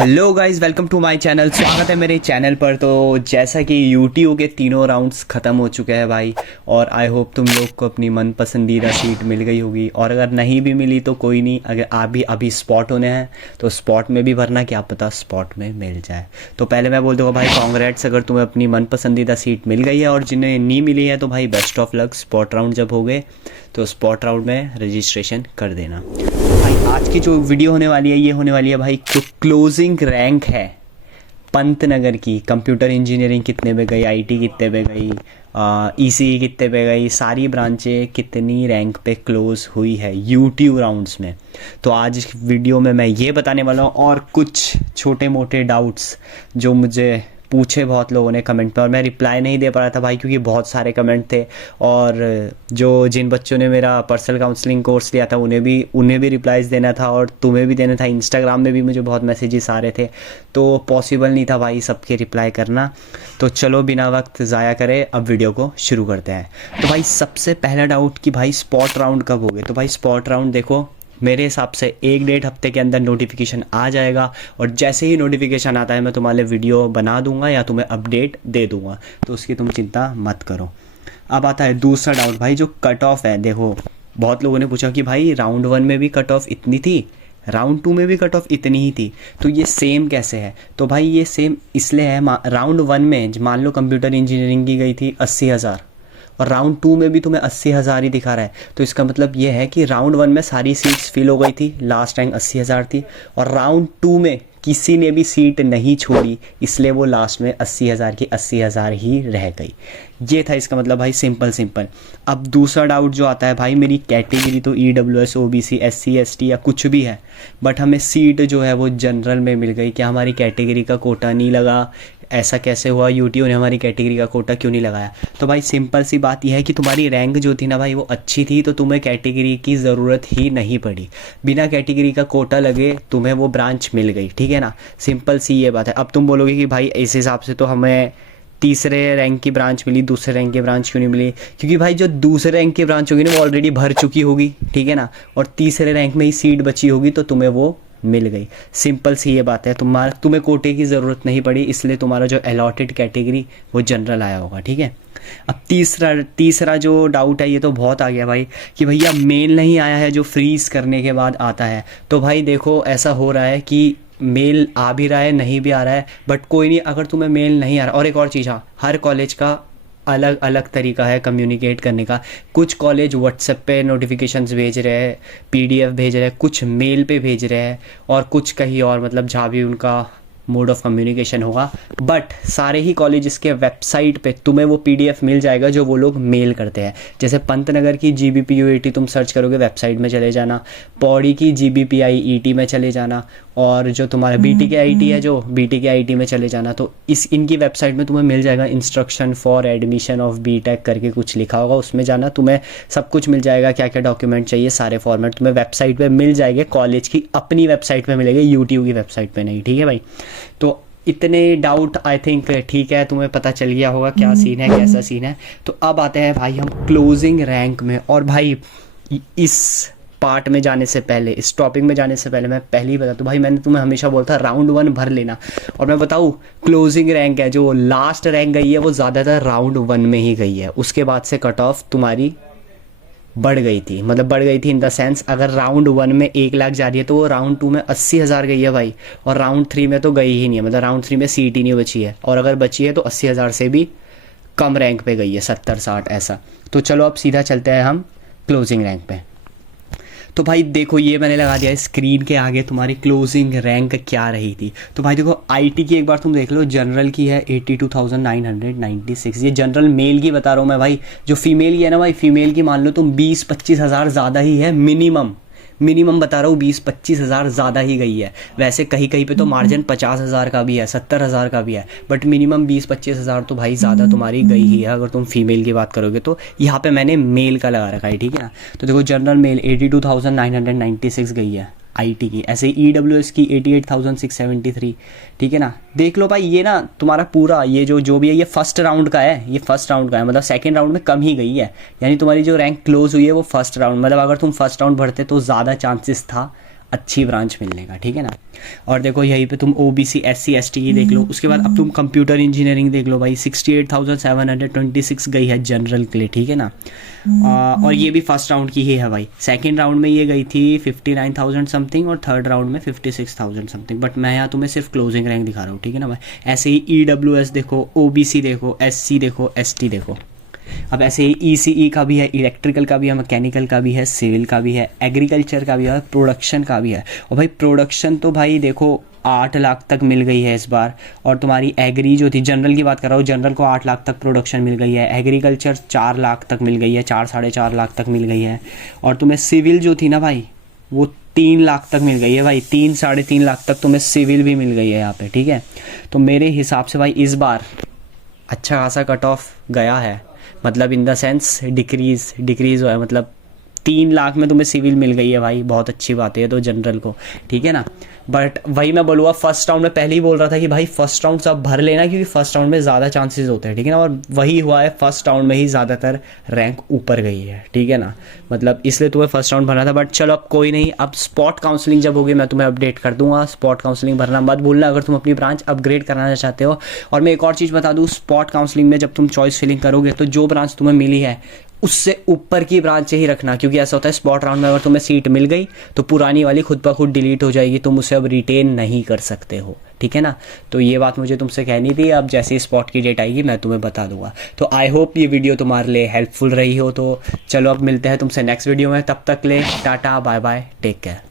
Hello guys, welcome to my channel. स्वागत है मेरे चैनल पर। तो जैसा कि यूटीओ के तीनों राउंड्स ख़त्म हो चुके हैं भाई, और आई होप तुम लोग को अपनी मन पसंदीदा सीट मिल गई होगी, और अगर नहीं भी मिली तो कोई नहीं, अगर आप भी अभी स्पॉट होने हैं तो स्पॉट में भी भरना, क्या पता स्पॉट में मिल जाए। तो पहले मैं बोल दूँगा भाई कॉन्ग्रेट्स अगर तुम्हें अपनी मन पसंदीदा सीट मिल गई है, और जिन्हें नहीं मिली है तो भाई best of luck. Spot round जब हो गए तो स्पॉट राउंड में रजिस्ट्रेशन कर देना। भाई आज की जो वीडियो होने वाली है ये होने वाली है भाई, जो क्लोजिंग रैंक है पंतनगर की, कंप्यूटर इंजीनियरिंग कितने पे गई, आईटी कितने पे गई, ईसीई कितने पे गई, सारी ब्रांचें कितनी रैंक पे क्लोज हुई है यूट्यूब राउंड्स में। तो आज इस वीडियो में मैं ये बताने वाला हूँ, और कुछ छोटे मोटे डाउट्स जो मुझे पूछे बहुत लोगों ने कमेंट पे, और मैं रिप्लाई नहीं दे पा रहा था भाई क्योंकि बहुत सारे कमेंट थे, और जिन बच्चों ने मेरा पर्सनल काउंसलिंग कोर्स लिया था उन्हें भी रिप्लाईज देना था, और तुम्हें भी देना था। इंस्टाग्राम में भी मुझे बहुत मैसेजेस आ रहे थे, तो पॉसिबल नहीं था भाई सबके रिप्लाई करना। तो चलो बिना वक्त ज़ाया करे अब वीडियो को शुरू करते हैं। तो भाई सबसे पहला डाउट कि भाई स्पॉट राउंड कब होगे। तो भाई स्पॉट राउंड देखो, मेरे हिसाब से 1-1.5 हफ्ते के अंदर नोटिफिकेशन आ जाएगा, और जैसे ही नोटिफिकेशन आता है मैं तुम्हारे वीडियो बना दूंगा या तुम्हें अपडेट दे दूंगा, तो उसकी तुम चिंता मत करो। अब आता है दूसरा डाउट भाई, जो कट ऑफ है। देखो बहुत लोगों ने पूछा कि भाई राउंड 1 में भी कट ऑफ इतनी थी, राउंड 2 में भी कट ऑफ इतनी ही थी, तो ये सेम कैसे है। तो भाई ये सेम इसलिए है, राउंड 1 में मान लो कंप्यूटर इंजीनियरिंग की गई थी 80,000, और राउंड 2 में भी तुम्हें 80,000 ही दिखा रहा है, तो इसका मतलब ये है कि राउंड 1 में सारी सीट्स फिल हो गई थी, लास्ट रैंक 80,000 थी, और राउंड 2 में किसी ने भी सीट नहीं छोड़ी, इसलिए वो लास्ट में 80,000 की 80,000 ही रह गई। ये था इसका मतलब भाई, सिंपल। अब दूसरा डाउट जो आता है भाई, मेरी कैटेगरी तो EWS OBC SC ST या कुछ भी है, बट हमें सीट जो है वो जनरल में मिल गई, क्या हमारी कैटेगरी का कोटा नहीं लगा, ऐसा कैसे हुआ, यूट्यूब ने हमारी कैटेगरी का कोटा क्यों नहीं लगाया। तो भाई सिंपल सी बात यह है कि तुम्हारी रैंक जो थी ना भाई वो अच्छी थी, तो तुम्हें कैटेगरी की ज़रूरत ही नहीं पड़ी, बिना कैटेगरी का कोटा लगे तुम्हें वो ब्रांच मिल गई, ठीक है ना। सिंपल सी ये बात है। अब तुम बोलोगे कि भाई इस हिसाब से तो हमें तीसरे रैंक की ब्रांच मिली, दूसरे रैंक की ब्रांच क्यों नहीं मिली, क्योंकि भाई जो दूसरे रैंक की ब्रांच होगी ना वो ऑलरेडी भर चुकी होगी, ठीक है ना, और तीसरे रैंक में ही सीट बची होगी, तो तुम्हें वो मिल गई। सिंपल सी ये बात है, तुम्हें कोटे की ज़रूरत नहीं पड़ी, इसलिए तुम्हारा जो अलॉटेड कैटेगरी वो जनरल आया होगा, ठीक है। अब तीसरा जो डाउट है, ये तो बहुत आ गया भाई, कि भैया मेल नहीं आया है जो फ्रीज करने के बाद आता है। तो भाई देखो ऐसा हो रहा है कि मेल आ भी रहा है, नहीं भी आ रहा है, बट कोई नहीं, अगर तुम्हें मेल नहीं आ रहा। और एक और चीज़, हाँ, हर कॉलेज का अलग अलग तरीका है कम्युनिकेट करने का। कुछ कॉलेज व्हाट्सएप पे नोटिफिकेशंस भेज रहे हैं, PDF भेज रहे हैं, कुछ मेल पे भेज रहे हैं, और कुछ कहीं और, मतलब जहाँ भी उनका मोड ऑफ कम्युनिकेशन होगा। बट सारे ही कॉलेजेस के वेबसाइट पे तुम्हें वो PDF मिल जाएगा जो वो लोग मेल करते हैं। जैसे पंतनगर की GBPUET तुम सर्च करोगे, वेबसाइट में चले जाना, पौड़ी की GBPI-ET में चले जाना, और जो तुम्हारा BTK-IT है जो BTK-IT में चले जाना। तो इनकी वेबसाइट में तुम्हें मिल जाएगा instruction for admission of BTech करके कुछ लिखा होगा, उसमें जाना, तुम्हें सब कुछ मिल जाएगा, क्या क्या डॉक्यूमेंट चाहिए, सारे फॉर्मेट तुम्हें वेबसाइट पे मिल जाएंगे। कॉलेज की अपनी वेबसाइट पे मिलेंगे, यूट्यूब की वेबसाइट पे नहीं, ठीक है भाई। तो इतने डाउट आई थिंक ठीक है, तुम्हें पता चल गया होगा क्या सीन है, कैसा सीन है। तो अब आते हैं भाई हम क्लोजिंग रैंक में। और भाई इस पार्ट में जाने से पहले, इस टॉपिक में जाने से पहले मैं पहले ही बता दूं भाई, मैंने तुम्हें हमेशा बोलता राउंड 1 भर लेना, और मैं बताऊं क्लोजिंग रैंक है जो लास्ट रैंक गई है वो ज़्यादातर राउंड 1 में ही गई है। उसके बाद से कट ऑफ तुम्हारी बढ़ गई थी, मतलब बढ़ गई थी इन द सेंस, अगर राउंड 1 में 1 लाख जा रही है तो वो राउंड 2 में 80,000 गई है भाई, और राउंड 3 में तो गई ही नहीं है, मतलब राउंड 3 में सीट ही नहीं बची है, और अगर बची है तो 80,000 से भी कम रैंक पे गई है, 70-60 ऐसा। तो चलो अब सीधा चलते हैं हम क्लोजिंग रैंक पे। तो भाई देखो ये मैंने लगा दिया स्क्रीन के आगे तुम्हारी क्लोजिंग रैंक क्या रही थी। तो भाई देखो IT की एक बार तुम देख लो, जनरल की है 82,996, ये जनरल मेल की बता रहा हूँ मैं भाई। जो फीमेल की है ना भाई, फीमेल की मान लो तुम 20-25 हज़ार ज़्यादा ही है, मिनिमम बता रहा हूँ, 20-25 हज़ार ज़्यादा ही गई है। वैसे कहीं कहीं पे तो मार्जिन 50,000 का भी है, 70,000 का भी है, बट मिनिमम 20-25 हज़ार तो भाई ज़्यादा तुम्हारी गई ही है अगर तुम फीमेल की बात करोगे। तो यहाँ पे मैंने मेल का लगा रखा है, ठीक है ना। तो देखो जनरल मेल 82,996 गई है IT की, ऐसे ही EWS की 88,673, ठीक है ना। देख लो भाई, ये ना तुम्हारा पूरा ये जो भी है ये फर्स्ट राउंड का है, ये फर्स्ट राउंड का है, मतलब सेकंड राउंड में कम ही गई है, यानी तुम्हारी जो रैंक क्लोज हुई है वो फर्स्ट राउंड, मतलब अगर तुम फर्स्ट राउंड भरते तो ज़्यादा चांसेस था अच्छी ब्रांच मिलने का, ठीक है ना। और देखो यहीं पे तुम OBC SC ST की देख लो, उसके बाद अब तुम कंप्यूटर इंजीनियरिंग देख लो भाई, 68,726 गई है जनरल के लिए, ठीक है ना। और ये भी फर्स्ट राउंड की ही है भाई। सेकंड राउंड में ये गई थी 59,000 समथिंग और थर्ड राउंड में 56,000 समथिंग, बट मैं यहाँ तुम्हें सिर्फ क्लोजिंग रैंक दिखा रहा हूँ, ठीक है ना भाई। ऐसे ही EWS देखो, OBC देखो, SC देखो, ST देखो। अब ऐसे ही ECE का भी है, इलेक्ट्रिकल का भी है, मैकेनिकल का भी है, सिविल का भी है, एग्रीकल्चर का भी है, प्रोडक्शन का भी है। और भाई प्रोडक्शन तो भाई देखो 8 लाख तक मिल गई है इस बार। और तुम्हारी एग्री जो थी, जनरल की बात कर रहा हूँ, जनरल को 8 लाख तक प्रोडक्शन मिल गई है। एग्रीकल्चर 4 लाख तक मिल गई है, 4-4.5 लाख तक मिल गई है। और तुम्हें सिविल जो थी ना भाई, वो 3 लाख तक मिल गई है भाई, 3-3.5 लाख तक तुम्हें सिविल भी मिल गई है यहाँ पे, ठीक है। तो मेरे हिसाब से भाई इस बार अच्छा खासा कट ऑफ गया है, मतलब इन द सेंस डिक्रीज हुआ है, मतलब 3 लाख में तुम्हें सिविल मिल गई है भाई, बहुत अच्छी बात है तो जनरल को, ठीक है ना। बट वही मैं बोलूँगा, फर्स्ट राउंड में पहले ही बोल रहा था कि भाई फर्स्ट राउंड सब भर लेना, क्योंकि फर्स्ट राउंड में ज़्यादा चांसेस होते हैं, ठीक है ना। और वही हुआ है, फर्स्ट राउंड में ही ज़्यादातर रैंक ऊपर गई है, ठीक है ना। मतलब इसलिए तुम्हें फर्स्ट राउंड भरना था। बट चलो अब कोई नहीं, अब स्पॉट काउंसलिंग जब होगी मैं तुम्हें अपडेट कर दूंगा। स्पॉट काउंसलिंग भरना मत भूलना अगर तुम अपनी ब्रांच अपग्रेड कराना चाहते हो। और मैं एक और चीज़ बता दूँ, स्पॉट काउंसलिंग में जब तुम चॉइस फिलिंग करोगे तो जो ब्रांच तुम्हें मिली है उससे ऊपर की ब्रांच से ही रखना, क्योंकि ऐसा होता है स्पॉट राउंड में अगर तुम्हें सीट मिल गई तो पुरानी वाली खुद ब खुद डिलीट हो जाएगी, तुम उसे अब रिटेन नहीं कर सकते हो, ठीक है ना। तो ये बात मुझे तुमसे कहनी थी। अब जैसे ही स्पॉट की डेट आएगी मैं तुम्हें बता दूंगा। तो आई होप ये वीडियो तुम्हारे लिए हेल्पफुल रही हो। तो चलो अब मिलते हैं तुमसे नेक्स्ट वीडियो में, तब तक ले tata bye bye, take care.